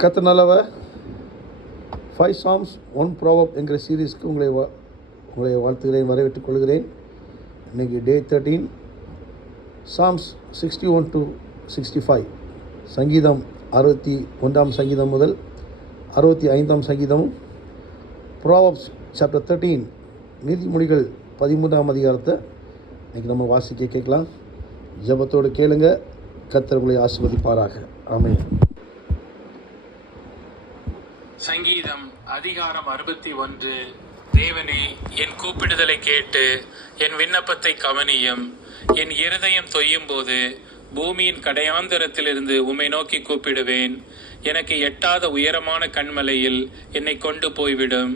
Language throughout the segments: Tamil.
கர்த்தர் நல்லவர். 5 Psalms 1 Proverb என்கிற சீரீஸ்க்கு உங்களை வாழ்த்துகிறேன், வரவேற்றுக் கொள்கிறேன். இன்றைக்கி Day 13, Psalms 61 to 65, சங்கீதம் 61ஆம் சங்கீதம் முதல் 65ஆம் சங்கீதமும், Proverbs chapter 13, நீதிமொழிகள் 13ஆம் அதிகாரத்தை இன்றைக்கி நம்ம வாசிக்க கேட்கலாம். ஜெபத்தோடு கேளுங்க. கர்த்தர் உங்களை ஆசீர்வதிப்பாராக. ஆமென். சங்கீதம் அதிகாரம் 61. தேவனே, என் கூப்பிடுதலை கேட்டு என் விண்ணப்பத்தை கவனியும். என் இருதயம் தொய்யும் போது பூமியின் கடையாந்தரத்திலிருந்து உம்மை நோக்கி கூப்பிடுவேன். எனக்கு எட்டாத உயரமான கண்மலையில் என்னை கொண்டு போய்விடும்.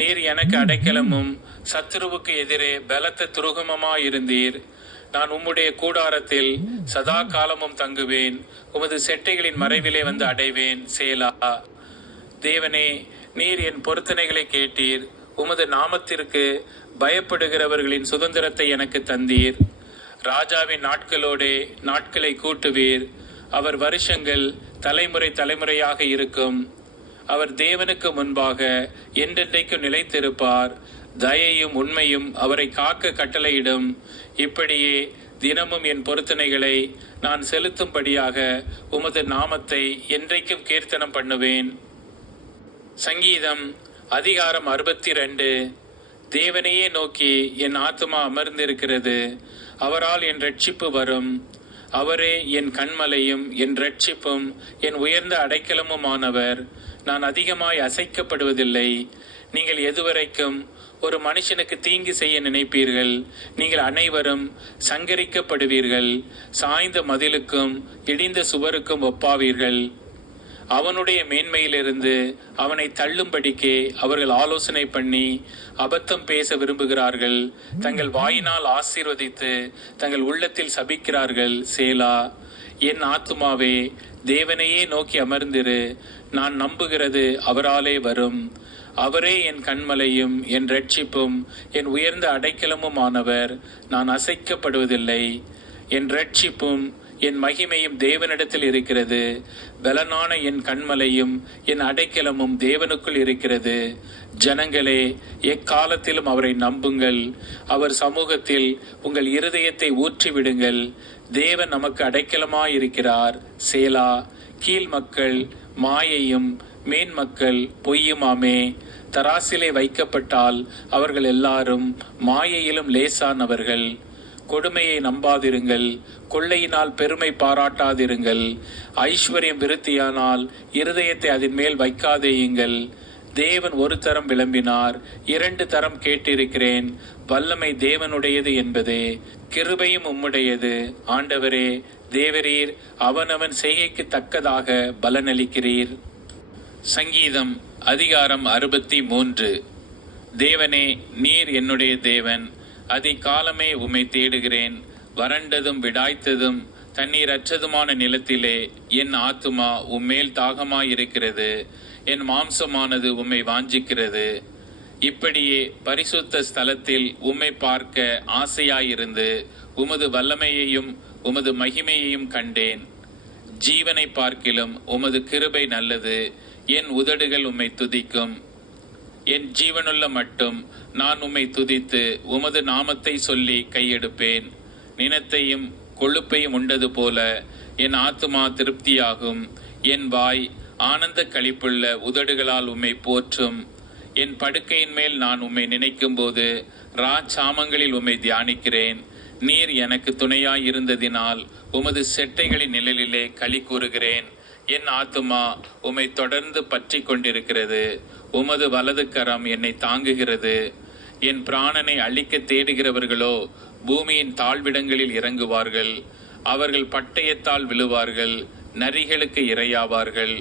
நீர் எனக்கு அடைக்கலமும் சத்துருவுக்கு எதிரே பலத்த துருகமுமாயிருந்தீர். நான் உம்முடைய கூடாரத்தில் சதா காலமும் தங்குவேன். உமது செட்டைகளின் மறைவிலே வந்து அடைவேன். சேலா. தேவனே, நீர் என் பொருத்தனைகளை கேட்டீர். உமது நாமத்திற்கு பயப்படுகிறவர்களின் சுதந்திரத்தை எனக்கு தந்தீர். ராஜாவின் நாட்களோடே நாட்களை கூட்டுவீர். அவர் வருஷங்கள் தலைமுறை தலைமுறையாக இருக்கும். அவர் தேவனுக்கு முன்பாக என்றென்றைக்கும் நிலைத்திருப்பார். தயையும் உண்மையும் அவரை காக்க கட்டளையிடும். இப்படியே தினமும் என் பொருத்தனைகளை நான் செலுத்தும்படியாக உமது நாமத்தை என்றைக்கும் கீர்த்தனம் பண்ணுவேன். சங்கீதம் அதிகாரம் 62. தேவனையே நோக்கி என் ஆத்துமா அமர்ந்திருக்கிறது. அவரால் என் இரட்சிப்பு வரும். அவரே என் கண்மலையும் என் இரட்சிப்பும் என் உயர்ந்த அடைக்கலமுமானவர். நான் அதிகமாய் அசைக்கப்படுவதில்லை. நீங்கள் எதுவரைக்கும் ஒரு மனுஷனுக்கு தீங்கு செய்ய நினைப்பீர்கள்? நீங்கள் அனைவரும் சங்கரிக்கப்படுவீர்கள். சாய்ந்த மதிலுக்கும் இடிந்த சுவருக்கும் ஒப்பாவீர்கள். அவனுடைய மேன்மையிலிருந்து அவனை தள்ளும்படிக்கே அவர்கள் ஆலோசனை பண்ணி அபத்தம் பேச விரும்புகிறார்கள். தங்கள் வாயினால் ஆசீர்வதித்து தங்கள் உள்ளத்தில் சபிக்கிறார்கள். சேலா. என் ஆத்துமாவே, தேவனையே நோக்கி அமர்ந்திரு. நான் நம்புகிறது அவராலே வரும். அவரே என் கண்மலையும் என் இரட்சிப்பும் என் உயர்ந்த அடைக்கலமும் ஆனவர். நான் அசைக்கப்படுவதில்லை. என் இரட்சிப்பும் என் மகிமையும் தேவனிடத்தில் இருக்கிறது. பலனான என் கண்மலையும் என் அடைக்கலமும் தேவனுக்குள் இருக்கிறது. ஜனங்களே, எக்காலத்திலும் அவரை நம்புங்கள். அவர் சமூகத்தில் உங்கள் இருதயத்தை ஊற்றிவிடுங்கள். தேவன் நமக்கு அடைக்கலமாயிருக்கிறார். சேலா. கீழ் மக்கள் மாயையும் மேன் மக்கள் பொய்யுமாமே. தராசிலே வைக்கப்பட்டால் அவர்கள் எல்லாரும் மாயையிலும் லேசானவர்கள். கொடுமையை நம்பாதிருங்கள். கொள்ளையினால் பெருமை பாராட்டாதிருங்கள். ஐஸ்வர்யம் விருத்தியானால் இருதயத்தை அதன் மேல் வைக்காதேயுங்கள். தேவன் ஒரு தரம் விளம்பினார், 2 தரம் கேட்டிருக்கிறேன். வல்லமை தேவனுடையது என்பதே, கிருபையும் உம்முடையது. ஆண்டவரே, தேவரீர் அவனவன் செய்கைக்கு தக்கதாக பலனளிக்கிறீர். சங்கீதம் அதிகாரம் 63. தேவனே, நீர் என்னுடைய தேவன். அதிகாலமே உம்மை தேடுகிறேன். வறண்டதும் விடாய்த்ததும் தண்ணீரற்றதுமான நிலத்திலே என் ஆத்துமா உம்மேல் தாகமாயிருக்கிறது. என் மாம்சமானது உம்மை வாஞ்சிக்கிறது. இப்படியே பரிசுத்த ஸ்தலத்தில் உம்மை பார்க்க ஆசையாயிருந்து உமது வல்லமையையும் உமது மகிமையையும் கண்டேன். ஜீவனை பார்க்கிலும் உமது கிருபை நல்லது. என் உதடுகள் உம்மை துதிக்கும். என் ஜீவனுள்ள மட்டும் நான் உம்மை துதித்து உமது நாமத்தை சொல்லி கையெடுப்பேன். நினத்தையும் கொழுப்பையும் உண்டது போல என் ஆத்துமா திருப்தியாகும். என் வாய் ஆனந்த களிப்புள்ள உதடுகளால் உம்மை போற்றும். என் படுக்கையின் மேல் நான் உம்மை நினைக்கும் போது ராச்சாமங்களில் உம்மை தியானிக்கிறேன். நீர் எனக்கு துணையாய் இருந்ததினால் உமது செட்டைகளின் நிழலிலே களி கூறுகிறேன். என் ஆத்துமா உம்மை தொடர்ந்து பற்றி கொண்டிருக்கிறது. உமது வலது கரம் என்னை தாங்குகிறது. என் பிராணனை அழிக்க தேடுகிறவர்களோ பூமியின் தாழ்விடங்களில் இறங்குவார்கள். அவர்கள் பட்டயத்தால் விழுவார்கள், நரிகளுக்கு இரையாவார்கள்.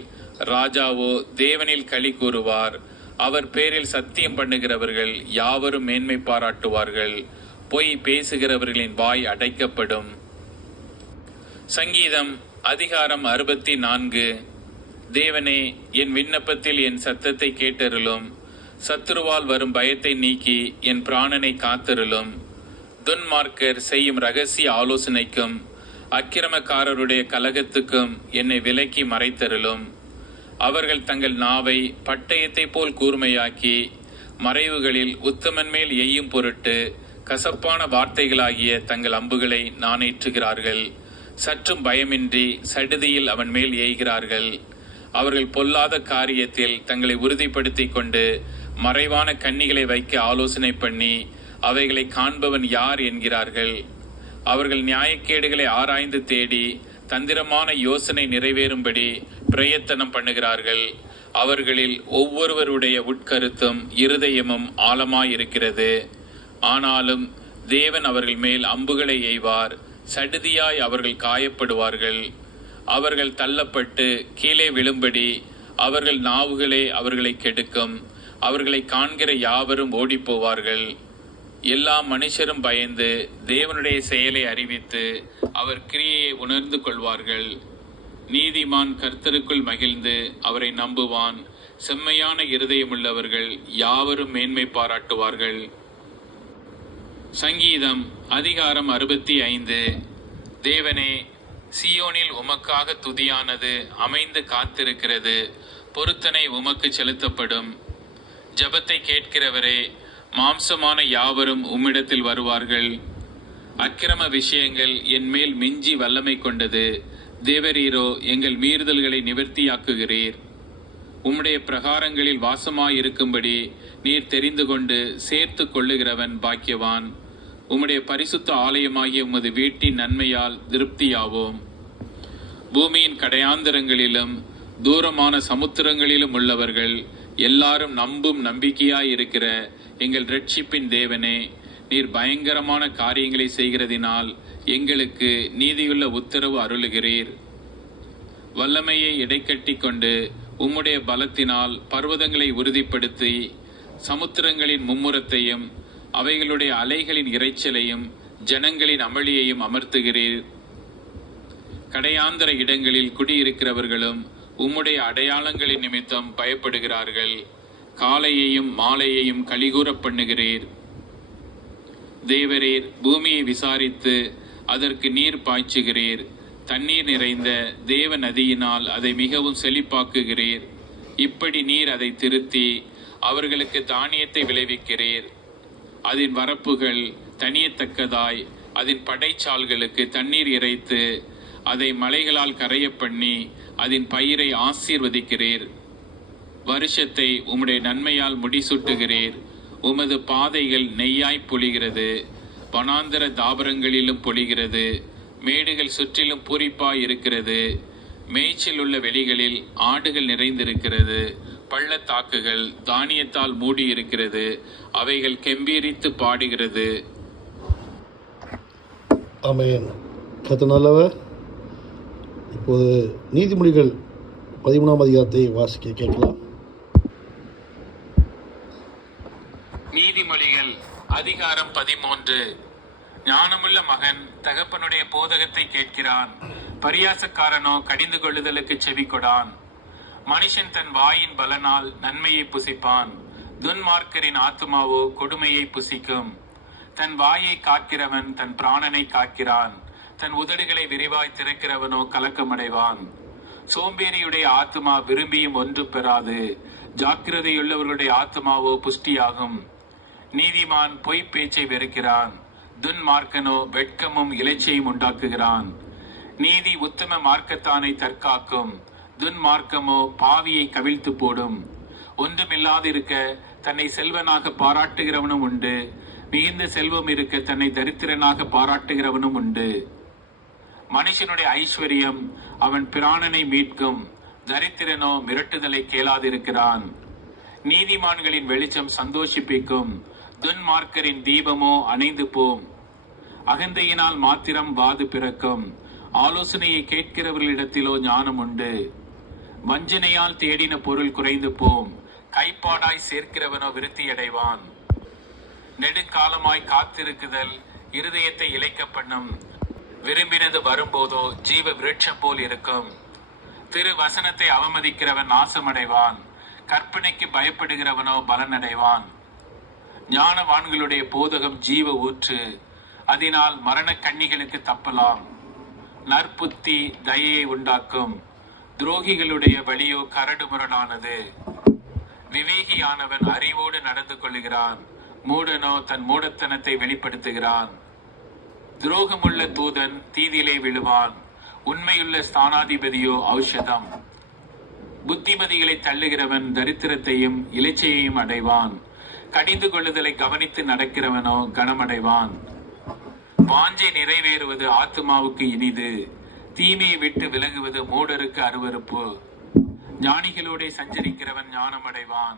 ராஜாவோ தேவனில் களி கூறுவார். அவர் பேரில் சத்தியம் பண்ணுகிறவர்கள் யாவரும் மேன்மை பாராட்டுவார்கள். பொய் பேசுகிறவர்களின் வாய் அடைக்கப்படும். சங்கீதம் அதிகாரம் 64. தேவனே, என் விண்ணப்பத்தில் என் சத்தத்தை கேட்டருளும். சத்துருவால் வரும் பயத்தை நீக்கி என் பிராணனை காத்தருளும். துன்மார்க்கர் செய்யும் இரகசிய ஆலோசனைக்கும் அக்கிரமக்காரருடைய கலகத்துக்கும் என்னை விலக்கி மறைத்தருளும். அவர்கள் தங்கள் நாவை பட்டயத்தைப் போல் கூர்மையாக்கி மறைவுகளில் உத்தமன் மேல் எய்யும் பொருட்டு கசப்பான வார்த்தைகளாகிய தங்கள் அம்புகளை நாணேற்றுகிறார்கள். சற்றும் பயமின்றி சடுதியில் அவன் மேல் எய்கிறார்கள். அவர்கள் பொல்லாத காரியத்தில் தங்களை உறுதிப்படுத்தி கொண்டு மறைவான கண்ணிகளை வைக்க ஆலோசனை பண்ணி அவைகளை காண்பவன் யார் என்கிறார்கள். அவர்கள் நியாயக்கேடுகளை ஆராய்ந்து தேடி தந்திரமான யோசனை நிறைவேறும்படி பிரயத்தனம் பண்ணுகிறார்கள். அவர்களில் ஒவ்வொருவருடைய உட்கருத்தும் இருதயமும் ஆழமாயிருக்கிறது. ஆனாலும் தேவன் அவர்கள் மேல் அம்புகளை எய்வார். சடுதியாய் அவர்கள் காயப்படுவார்கள். அவர்கள் தள்ளப்பட்டு கீழே விழும்படி அவர்கள் நாவுகளே அவர்களை கெடுக்கும். அவர்களை காண்கிற யாவரும் ஓடிப்போவார்கள். எல்லா மனுஷரும் பயந்து தேவனுடைய செயலை அறிவித்து அவர் கிரியையை உணர்ந்து கொள்வார்கள். நீதிமான் கர்த்தருக்குள் மகிழ்ந்து அவரை நம்புவான். செம்மையான இருதயமுள்ளவர்கள் யாவரும் மேன்மை பாராட்டுவார்கள். சங்கீதம் அதிகாரம் 65. தேவனே, சீயோனில் உமக்காக துதியானது அமைந்து காத்திருக்கிறது. பொருத்தனை உமக்கு செலுத்தப்படும். ஜெபத்தை கேட்கிறவரே, மாம்சமான யாவரும் உம்மிடத்தில் வருவார்கள். அக்கிரம விஷயங்கள் என் மேல் மிஞ்சி வல்லமை கொண்டது. தேவரீரோ எங்கள் மீறுதல்களை நிவர்த்தியாக்குகிறீர். உம்முடைய பிரகாரங்களில் வாசமாயிருக்கும்படி நீர் தெரிந்து கொண்டு சேர்த்து கொள்ளுகிறவன் பாக்கியவான். உம்முடைய பரிசுத்த ஆலயமாகிய உமது வீட்டின் நன்மையால் திருப்தியாவோம். பூமியின் கடையாந்தரங்களிலும் தூரமான சமுத்திரங்களிலும் உள்ளவர்கள் எல்லாரும் நம்பும் நம்பிக்கையாயிருக்கிற எங்கள் இரட்சிப்பின் தேவனே, நீர் பயங்கரமான காரியங்களை செய்கிறதினால் எங்களுக்கு நீதியுள்ள உத்தரவு அருளுகிறீர். வல்லமையை இடைக்கட்டி கொண்டு உம்முடைய பலத்தினால் பர்வதங்களை உறுதிப்படுத்தி சமுத்திரங்களின் மும்முரத்தையும் அவைகளுடைய அலைகளின் இரைச்சலையும் ஜனங்களின் அமளியையும் அமர்த்துகிறீர். கடையாந்தர இடங்களில் குடியிருக்கிறவர்களும் உம்முடைய அடையாளங்களின் நிமித்தம் பயப்படுகிறார்கள். காலையையும் மாலையையும் கலிகூற பண்ணுகிறீர். தேவரீர் பூமியை விசாரித்து அதற்கு நீர் பாய்ச்சுகிறீர். தண்ணீர் நிறைந்த தேவ நதியினால் அதை மிகவும் செழிப்பாக்குகிறீர். இப்படி நீர் அதை திருத்தி அவர்களுக்கு தானியத்தை விளைவிக்கிறீர். அதன் வரப்புகள் தனியத்தக்கதாய் அதன் படைச்சால்களுக்கு தண்ணீர் இறைத்து அதை மலைகளால் கரைய பண்ணி அதன் பயிரை ஆசீர்வதிக்கிறீர். வருஷத்தை உம்முடைய நன்மையால் முடிசூட்டுகிறீர். உமது பாதைகள் நெய்யாய் பொழிகிறது. வனாந்தர தாபரங்களிலும் பொழிகிறது. மேடுகள் சுற்றிலும் பூரிப்பாய் இருக்கிறது. மேய்ச்சல் உள்ள வெளிகளில் ஆடுகள் நிறைந்திருக்கிறது. பள்ளத்தாக்குகள் தானியத்தால் மூடியிருக்கிறது. அவைகள் கெம்பீரித்து பாடுகிறது. ஆமென். கர்த்தர் நல்லவர். இப்போது நீதிமொழிகள் 13ஆம் அதிகாரத்தை வாசிக்க கேட்கலாம். நீதிமொழிகள் அதிகாரம் 13. ஞானமுள்ள மகன் தகப்பனுடைய போதகத்தை கேட்கிறான். பரியாசக்காரனோ கடிந்து கொள்ளுதலுக்கு செவி கொடான். மனுஷன் தன் வாயின் பலனால் நன்மையை புசிப்பான். துன்மார்க்கரின் ஆத்துமாவோ கொடுமையை புசிக்கும். தன் வாயை காக்கிறவன் தன் பிராணனை காக்கிறான். தன் உதடுகளை விரிவாய் திறக்கிறவனோ கலக்கமடைவான். சோம்பேறியுடைய ஆத்துமா விரும்பியும் ஒன்று பெறாது. ஜாக்கிரதையுள்ளவர்களுடைய ஆத்துமாவோ புஷ்டியாகும். நீதிமான் பொய் பேச்சை வெறுக்கிறான். துன்மார்க்கனோ வெட்கமும் இலைச்சையும் உண்டாக்குகிறான். நீதி உத்தம மார்க்கத்தானை தற்காக்கும். துன்மார்க்கமோ பாவியை கவிழ்த்து போடும். ஒன்றுமில்லாதிருக்க தன்னை செல்வனாக பாராட்டுகிறவனும் உண்டு. மிகுந்த செல்வம் இருக்க தன்னை தரித்திரனாக பாராட்டுகிறவனும் உண்டு. மனுஷனுடைய ஐஸ்வர்யம் அவன் பிராணனை மீட்கும். தரித்திரனோ மிரட்டுதலை கேளாதிருக்கிறான். நீதிமான்களின் வெளிச்சம் சந்தோஷிப்பிக்கும். துன்மார்க்கரின் தீபமோ அணைந்து போம். அகந்தையினால் மாத்திரம் வாது பிறக்கும். ஆலோசனையை கேட்கிறவர்களிடத்திலோ ஞானம் உண்டு. வஞ்சனையால் தேடின பொருள் குறைந்து போம். கைப்பாடாய் சேர்க்கிறவனோ விருத்தியடைவான். நெடுங்காலமாய் காத்திருக்குதல் இருதயத்தை இளைக்க பண்ணும். விரும்பினது வரும்போதோ ஜீவ விருட்சம் போல் இருக்கும். திரு வசனத்தை அவமதிக்கிறவன் நாசமடைவான். கற்பனைக்கு பயப்படுகிறவனோ பலனடைவான். ஞானவான்களுடைய போதகம் ஜீவ ஊற்று. அதனால் மரண கண்ணிகளுக்கு தப்பலாம். நற்புத்தி தயையை உண்டாக்கும். துரோகிகளுடைய வழியோ கரடுமுரடானது. விவேகியானவன் அறிவோடு நடந்து கொள்ளுகிறான், மூடனோ தன் மூடத்தனத்தை வெளிப்படுத்துகிறான். துரோகமுள்ள தூதன் தீதிலே விழுவான், உண்மையுள்ள ஸ்தானாதிபதியோ ஔஷதம். புத்திமதிகளை தள்ளுகிறவன் தரித்திரத்தையும் இலைச்சையையும் அடைவான், கடிந்து கொள்ளுதலை கவனித்து நடக்கிறவனோ கனமடைவான். வாஞ்சை நிறைவேறுவது ஆத்துமாவுக்கு இனிது, தீமையை விட்டு விலகுவது மூடருக்கு அருவருப்பு. ஞானிகளோட சஞ்சரிக்கிறவன் ஞானமடைவான்,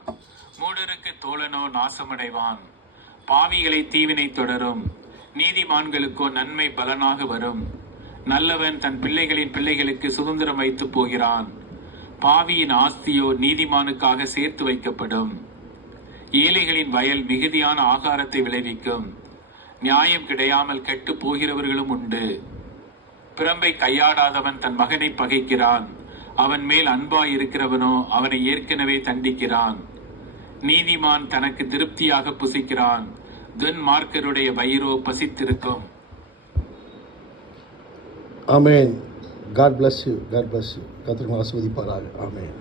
மூடருக்கு தோழனோ நாசமடைவான். பாவிகளை தீவினை தொடரும், நீதிமான்களுக்கோ நன்மை பலனாக வரும். நல்லவன் தன் பிள்ளைகளின் பிள்ளைகளுக்கு சுதந்திரம் வைத்து போகிறான், பாவியின் ஆஸ்தியோ நீதிமானுக்காக சேர்த்து வைக்கப்படும். ஏழைகளின் வயல் மிகுதியான ஆகாரத்தை விளைவிக்கும், நியாயம் கிடையாமல் கெட்டு போகிறவர்களும் உண்டு. பிரம்பை கையாடாதவன் தன் மகனை பகைக்கிறான், அவன் மேல் அன்பாய் இருக்கிறவனோ அவனை ஏற்கனவே தண்டிக்கிறான். நீதிமான் தனக்கு திருப்தியாக புசிக்கிறான், துன்மார்க்கருடைய வயிறோ பசித்திருக்கும். ஆமென். God bless you. God bless you. கர்த்தர் உங்களை ஆசீர்வதிப்பாராக. ஆமென்.